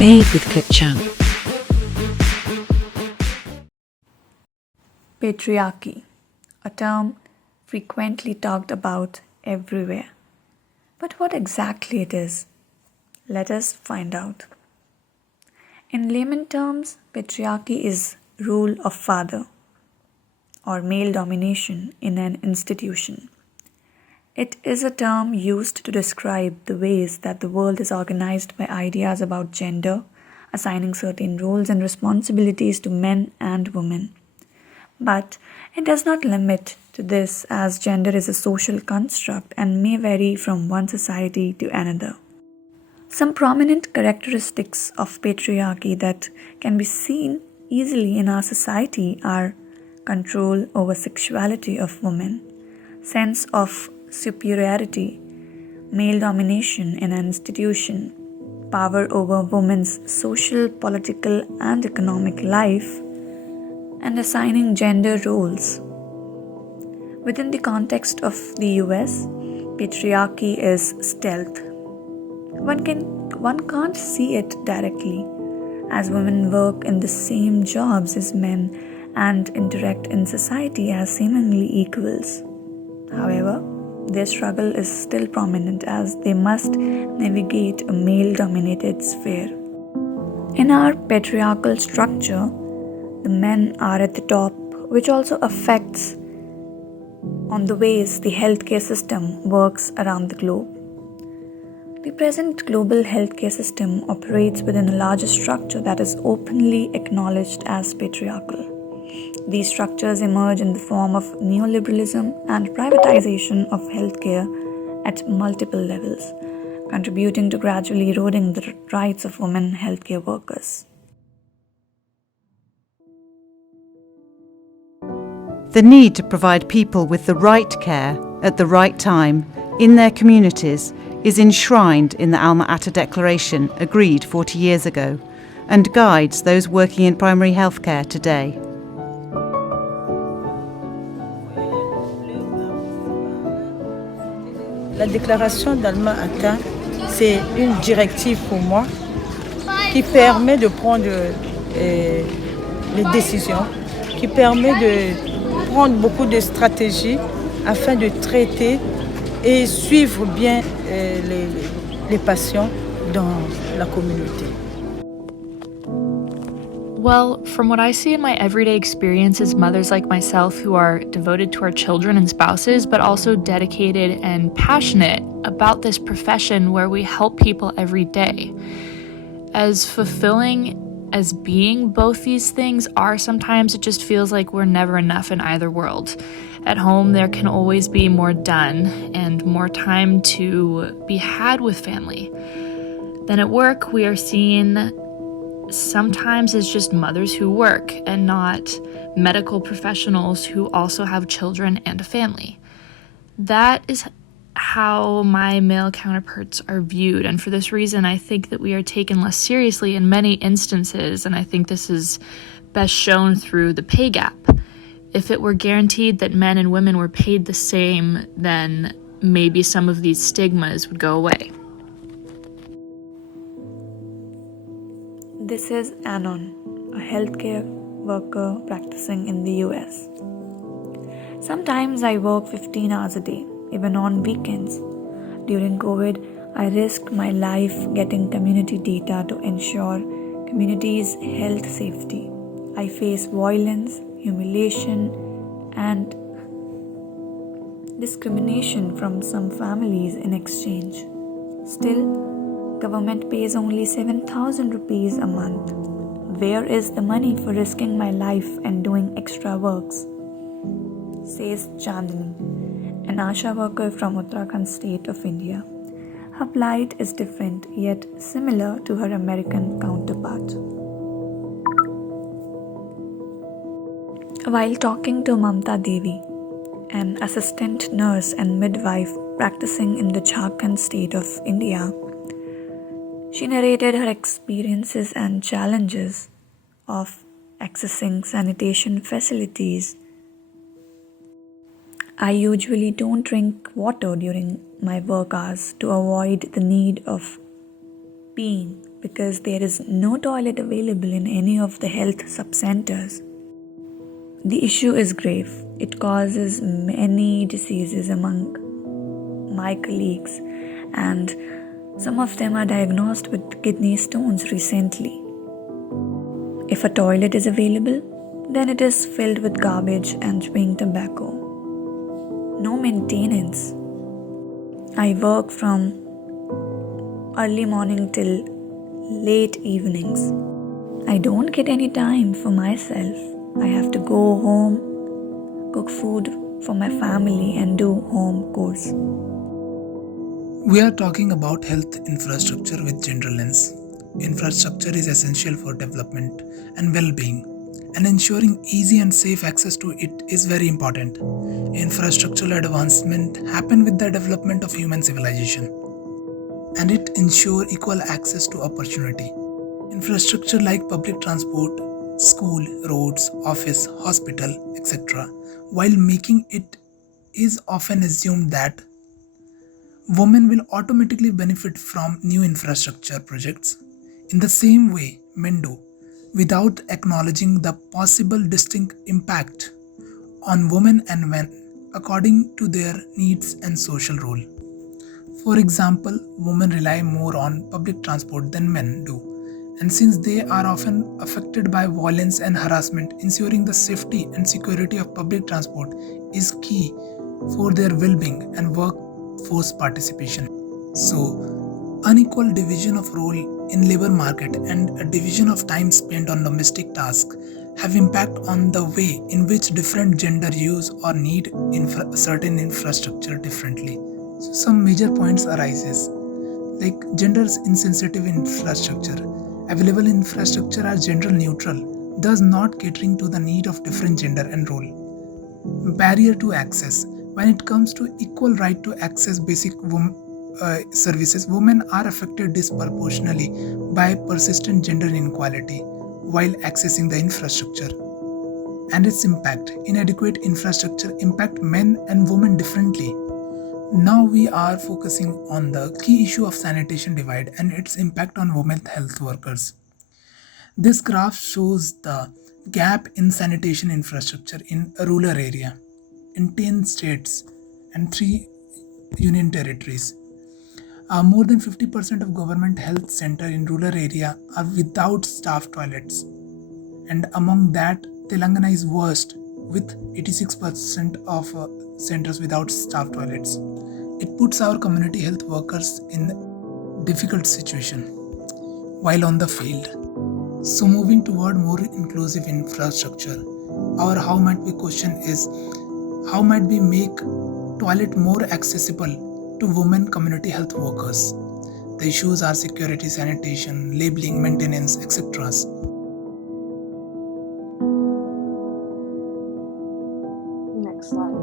Made with Kitchen. Patriarchy, a term frequently talked about everywhere. But what exactly it is? Let us find out. In layman terms, patriarchy is rule of father or male domination in an institution. It is a term used to describe the ways that the world is organized by ideas about gender, assigning certain roles and responsibilities to men and women. But it does not limit to this, as gender is a social construct and may vary from one society to another. Some prominent characteristics of patriarchy that can be seen easily in our society are control over sexuality of women, sense of superiority, male domination in an institution, power over women's social, political, and economic life, and assigning gender roles. Within the context of the US, patriarchy is stealth. One can't see it directly, as women work in the same jobs as men and interact in society as seemingly equals. However, their struggle is still prominent as they must navigate a male-dominated sphere. In our patriarchal structure, the men are at the top, which also affects on the ways the healthcare system works around the globe. The present global healthcare system operates within a larger structure that is openly acknowledged as patriarchal. These structures emerge in the form of neoliberalism and privatization of healthcare at multiple levels, contributing to gradually eroding the rights of women healthcare workers. The need to provide people with the right care at the right time in their communities is enshrined in the Alma Ata Declaration agreed 40 years ago and guides those working in primary healthcare today. La déclaration d'Alma Ata, c'est une directive pour moi qui permet de prendre les décisions, qui permet de prendre beaucoup de stratégies afin de traiter et suivre bien les patients dans la communauté. Well, from what I see in my everyday experience as mothers like myself who are devoted to our children and spouses, but also dedicated and passionate about this profession where we help people every day. As fulfilling as being both these things are, sometimes it just feels like we're never enough in either world. At home, there can always be more done and more time to be had with family. Then at work, we are seen sometimes as just mothers who work and not medical professionals who also have children and a family. That is how my male counterparts are viewed, and for this reason I think that we are taken less seriously in many instances, and I think this is best shown through the pay gap. If it were guaranteed that men and women were paid the same, then maybe some of these stigmas would go away. This is Anon, a healthcare worker practicing in the US. Sometimes I work 15 hours a day, even on weekends. During COVID, I risked my life getting community data to ensure communities' health safety. I face violence, humiliation, and discrimination from some families in exchange. Still, government pays only 7,000 rupees a month. Where is the money for risking my life and doing extra works? Says Chandni, an Asha worker from Uttarakhand state of India. Her plight is different yet similar to her American counterpart. While talking to Mamta Devi, an assistant nurse and midwife practicing in the Jharkhand state of India, she narrated her experiences and challenges of accessing sanitation facilities. I usually don't drink water during my work hours to avoid the need of peeing because there is no toilet available in any of the health sub-centers. The issue is grave. It causes many diseases among my colleagues, and some of them are diagnosed with kidney stones recently. If a toilet is available, then it is filled with garbage and chewing tobacco. No maintenance. I work from early morning till late evenings. I don't get any time for myself. I have to go home, cook food for my family, and do home chores. We are talking about health infrastructure with gender lens. Infrastructure is essential for development and well-being, and ensuring easy and safe access to it is very important. Infrastructural advancement happen with the development of human civilization, and it ensure equal access to opportunity. Infrastructure like public transport, school, roads, office, hospital, etc. While making it is often assumed that women will automatically benefit from new infrastructure projects in the same way men do, without acknowledging the possible distinct impact on women and men according to their needs and social role. For example, women rely more on public transport than men do, and since they are often affected by violence and harassment, ensuring the safety and security of public transport is key for their well-being and workforce participation. So, unequal division of role in labor market and a division of time spent on domestic tasks have impact on the way in which different gender use or need certain infrastructure differently. So some major points arises like gender's insensitive infrastructure. Available infrastructure are gender neutral, thus not catering to the need of different gender and role. Barrier to access. When it comes to equal right to access basic services, women are affected disproportionately by persistent gender inequality while accessing the infrastructure. And its impact. Inadequate infrastructure impact men and women differently. Now we are focusing on the key issue of sanitation divide and its impact on women health workers. This graph shows the gap in sanitation infrastructure in a rural area in 10 states and 3 union territories. More than 50% of government health centers in rural area are without staff toilets, and among that Telangana is worst with 86% of centers without staff toilets. It puts our community health workers in difficult situation while on the field. So moving toward more inclusive infrastructure, our how might we question is how might we make toilet more accessible to women community health workers. The issues are security, sanitation, labeling, maintenance, etc. Next slide.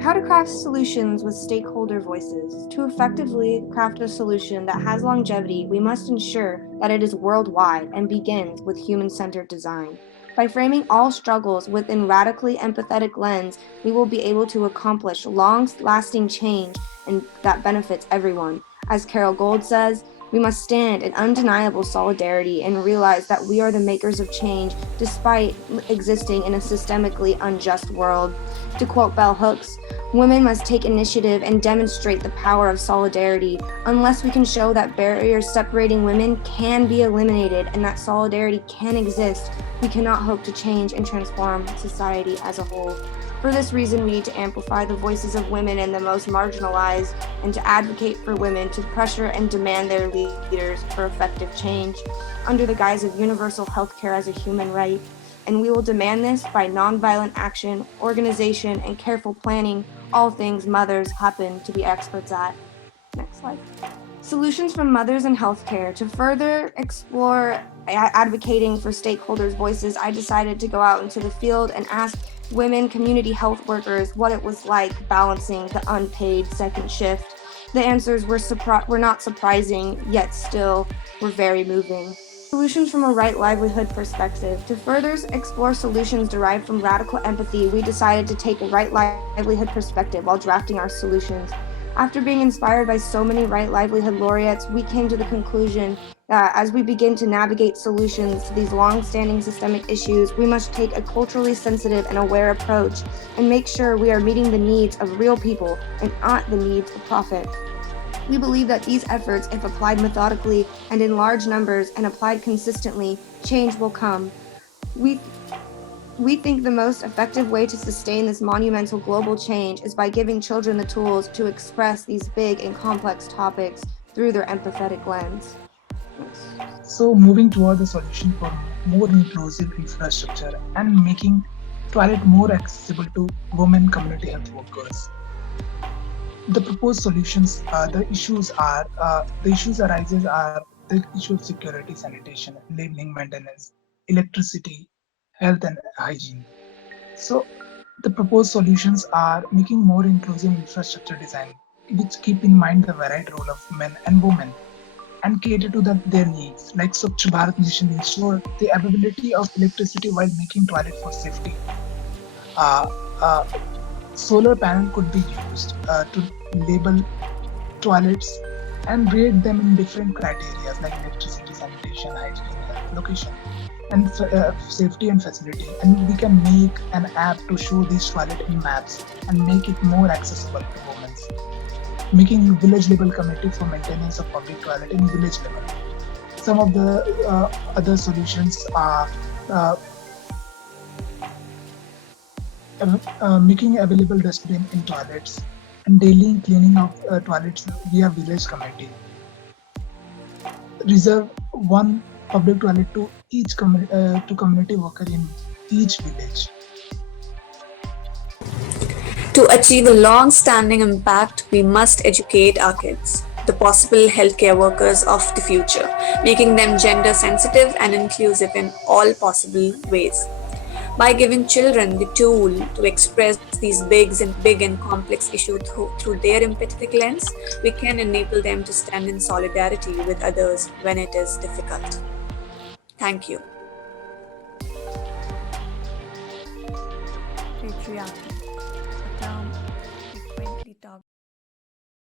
How to craft solutions with stakeholder voices. To effectively craft a solution that has longevity, we must ensure that it is worldwide and begins with human-centered design. By framing all struggles within radically empathetic lens, we will be able to accomplish long-lasting change and that benefits everyone. As Carol Gold says, we must stand in undeniable solidarity and realize that we are the makers of change despite existing in a systemically unjust world. To quote Bell Hooks, women must take initiative and demonstrate the power of solidarity. Unless we can show that barriers separating women can be eliminated and that solidarity can exist, we cannot hope to change and transform society as a whole. For this reason, we need to amplify the voices of women and the most marginalized, and to advocate for women to pressure and demand their leaders for effective change under the guise of universal health care as a human right. And we will demand this by nonviolent action, organization, and careful planning, all things mothers happen to be experts at. Next slide. Solutions from mothers in healthcare. To further explore advocating for stakeholders' voices, I decided to go out into the field and ask women community health workers what it was like balancing the unpaid second shift. The answers were not surprising, yet still were very moving. Solutions from a right livelihood perspective. To further explore solutions derived from radical empathy, we decided to take a right livelihood perspective while drafting our solutions. After being inspired by so many right livelihood laureates, we came to the conclusion that as we begin to navigate solutions to these long-standing systemic issues, we must take a culturally sensitive and aware approach and make sure we are meeting the needs of real people and not the needs of profit. We believe that these efforts, if applied methodically and in large numbers and applied consistently, change will come. We think the most effective way to sustain this monumental global change is by giving children the tools to express these big and complex topics through their empathetic lens. So, moving toward the solution for more inclusive infrastructure and making toilet more accessible to women community health workers. The proposed solutions, the issues arises are the issue of security, sanitation, labeling, maintenance, electricity, health, and hygiene. So, the proposed solutions are making more inclusive infrastructure design, which keep in mind the varied role of men and women and cater to their needs. Like Swachh Bharat Mission ensure the availability of electricity while making toilet for safety. Uh, uh, Solar panel could be used to label toilets and rate them in different criteria like electricity, sanitation, hygiene, health, location, and safety and facility. And we can make an app to show these toilet in maps and make it more accessible to women. Making village level committee for maintenance of public toilet in village level. Some of the other solutions are uh, making available dustbin in toilets and daily cleaning of toilets via village committee. Reserve one public toilet to to community worker in each village. To achieve a long standing impact, we must educate our kids, the possible healthcare workers of the future, making them gender sensitive and inclusive in all possible ways. By giving children the tool to express these big and complex issues through their empathetic lens, we can enable them to stand in solidarity with others when it is difficult. Thank you. Patriarchy, a term